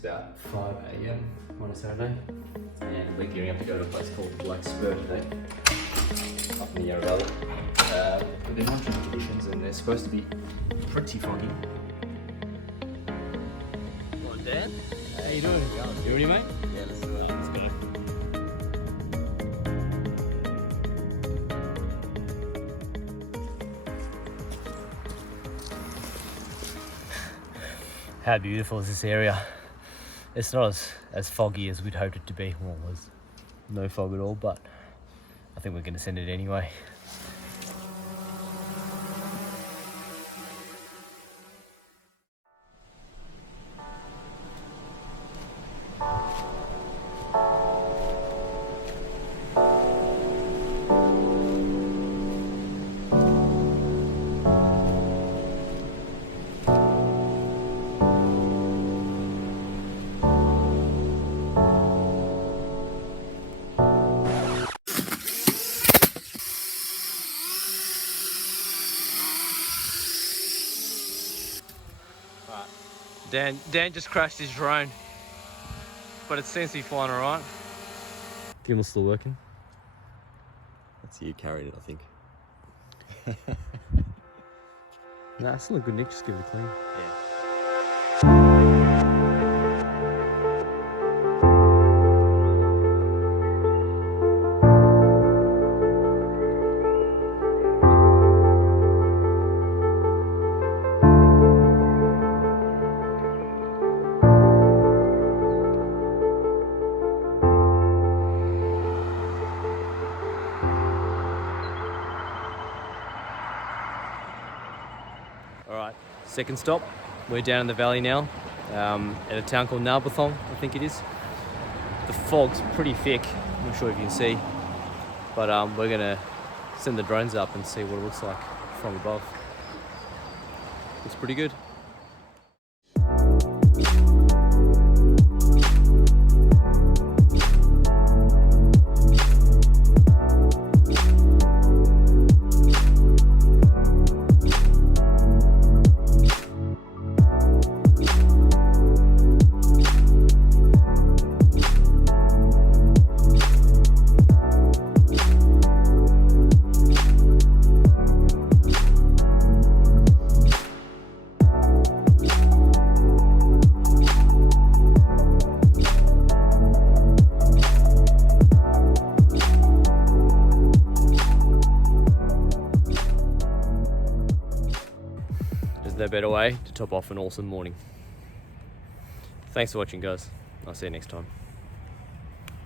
about 5 AM on a Saturday, and we're gearing up to go to a place called Spur today, up in the Yarra Valley. We've been monitoring the conditions and they're supposed to be pretty foggy. Come on, Dan. How you doing? You ready, mate? Yeah, let's do it. Let's go. How beautiful is this area? It's not as foggy as we'd hoped it to be. Well, there's no fog at all, but I think we're going to send it anyway. Dan just crashed his drone, but it seems to be flying alright. Gimmel's still working. That's you carried it, I think. Nah, it's still a good nick, just give it a clean. Yeah. Alright, second stop. We're down in the valley now, at a town called Narberthong, I think it is. The fog's pretty thick, I'm not sure if you can see, but we're gonna send the drones up and see what it looks like from above. Looks pretty good. There's no better way to top off an awesome morning. Thanks for watching, guys. I'll see you next time.